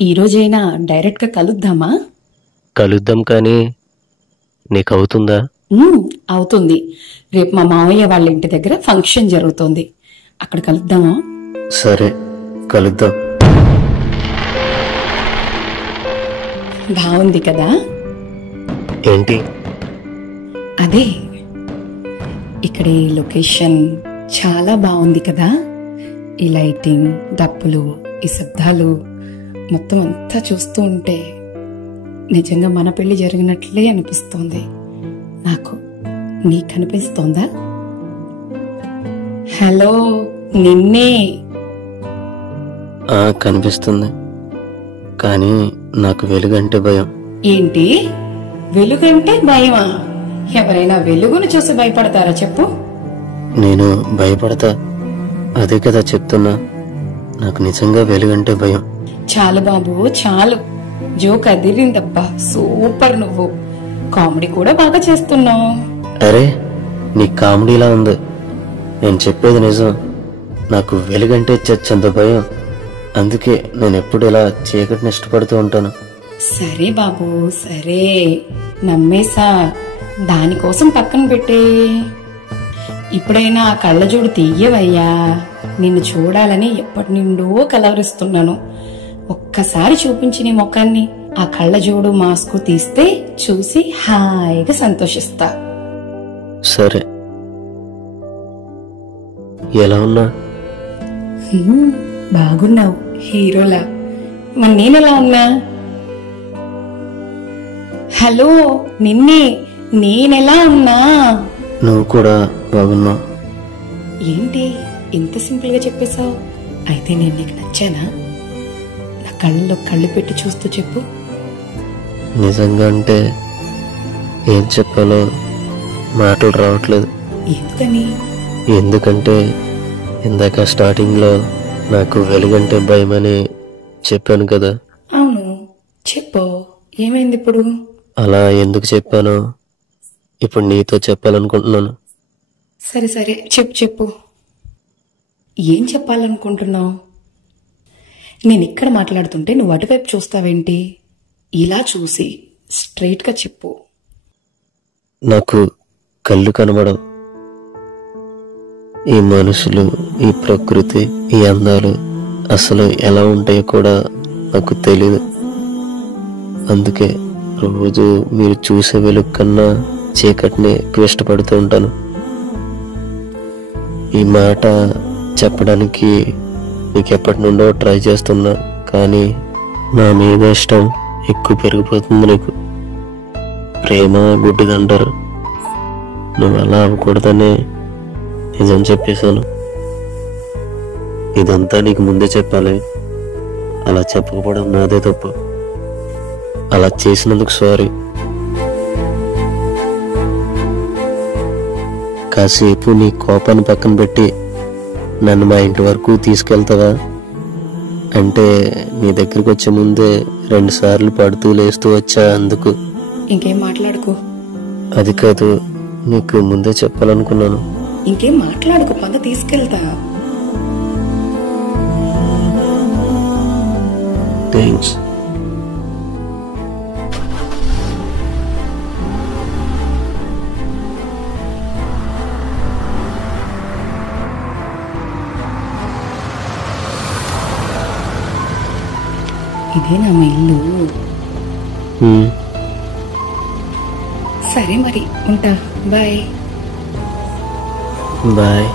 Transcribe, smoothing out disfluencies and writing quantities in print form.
ఈ రోజైనా డైరెక్ట్ గా కలుద్దామా? కలుద్దాం, కానీ నీకు అవుతుందా? అవుతుంది. రేపు మా మావయ్య వాళ్ళ ఇంటి దగ్గర ఫంక్షన్ జరుగుతోంది, అక్కడ కలుద్దామా? సరే, కలుద్దాం. బాగుంది కదా? ఏంటి? అదే, ఇక్కడ ఈ లొకేషన్ చాలా బాగుంది కదా. ఈ లైటింగ్, డప్పులు, ఈ శబ్దాలు మొత్తం అంతా చూస్తూ ఉంటే నిజంగా మన పెళ్లి జరిగినట్లే అనిపిస్తోంది నాకు. నీకు అనిపిస్తోందా? హలో, నిన్నే. కనిపిస్తుంది, కానీ నాకు వెలుగంటే భయం. ఏంటి? వెలుగంటే భయమా? ఎవరైనా వెలుగును చూసి భయపడతారా చెప్పు? నేను భయపడతా, అదే కదా చెప్తున్నా. నాకు నిజంగా వెలుగంటే భయం. చాలు బాబు, చాలు. జోక్ అదిరిందబ్బా, సూపర్. నువ్వు కామెడీ కూడా బాగా చేస్తున్నావు. అరే, నీ కామెడీలా ఉంది. నేను చెప్పేది నిజం. నాకు వెలుగంటే చచ్చంత భయం. అందుకే నేను ఎప్పుడు ఇలా చీకటిని ఇష్టపడుతూ ఉంటాను. సరే బాబు, సరే, నమ్మేసా. దానికోసం పక్కన పెట్టే. ఇప్పుడైనా ఆ కళ్ళజోడు తీయవయ్యా. నిన్ను చూడాలని ఎప్పటి నుండో కలవరిస్తున్నాను. ఒక్కసారి చూపించి నీ ముఖాన్ని. ఆ కళ్ళజోడు మాస్కు తీస్తే చూసి హాయిగా సంతోషిస్తా. సరే, ఎలా ఉన్నా? బాగున్నావు, హీరోలా. మరి నేనెలా ఉన్నా? హలో, నిన్నే. నేనెలా ఉన్నా? నువ్వు కూడా బాగున్నావు. ఏంటి ఇంత సింపుల్ గా చెప్పేశావు? అయితే నేను నీకు నచ్చానా? నా కళ్ళలో కళ్ళు పెట్టి చూస్తూ చెప్పు. నిజంగా అంటే ఏం చెప్పాలో మాటలు రావట్లేదు. ఎందుకని? ఎందుకంటే ఇందాక స్టార్టింగ్ లో నాకు వెలుగంటే భయమని చెప్పాను కదా. అవును, చెప్పు. ఏమైంది ఇప్పుడు? అలా ఎందుకు చెప్పానో ఇప్పుడు నీతో చెప్పాలనుకుంటున్నాను. సరే సరే, చెప్పు. ఏం చెప్పాలనుకుంటున్నావు? నేను ఇక్కడ మాట్లాడుతుంటే నువ్వు అటువైపు చూస్తావేంటి? ఇలా చూసి స్ట్రైట్ గా చెప్పు. నాకు కళ్ళు కనబడవు. ఈ మనుషులు, ఈ ప్రకృతి, ఈ అందాలు అసలు ఎలా ఉంటాయో కూడా నాకు తెలీదు. అందుకే రోజు మీరు చూసే వెలుగు కన్నా చీకటిని ఎక్కువ ఇష్టపడుతూ ఉంటాను. ఈ మాట చెప్పడానికి నీకు ఎప్పటి నుండో ట్రై చేస్తున్నా, కానీ నా మీద ఇష్టం ఎక్కువ పెరిగిపోతుంది నీకు. ప్రేమ గుడ్డిదంటారు. నువ్వు అలా అవ్వకూడదనే నిజం చెప్పేశాను. ఇదంతా నీకు ముందే చెప్పాలి. అలా చెప్పకపోవడం నాదే తప్పు. అలా చేసినందుకు సారీ. కాసేపు నీ కోపాన్ని పక్కన పెట్టి నన్ను మా ఇంటి వరకు తీసుకెళ్తావా? అంటే నీ దగ్గరికి వచ్చే ముందే 2 సార్లు పడుతూ లేస్తూ వచ్చా, అందుకు. ఇంకేం మాట్లాడుకో. అది కాదు, నీకు ముందే చెప్పాలనుకున్నాను. ఇంకేం మాట్లాడుకో, పద తీసుకెళ్తా. థ్యాంక్స్. ఇదేనా మా ఇల్లు? సరే మరి, ఉంటా. బాయ్. బాయ్.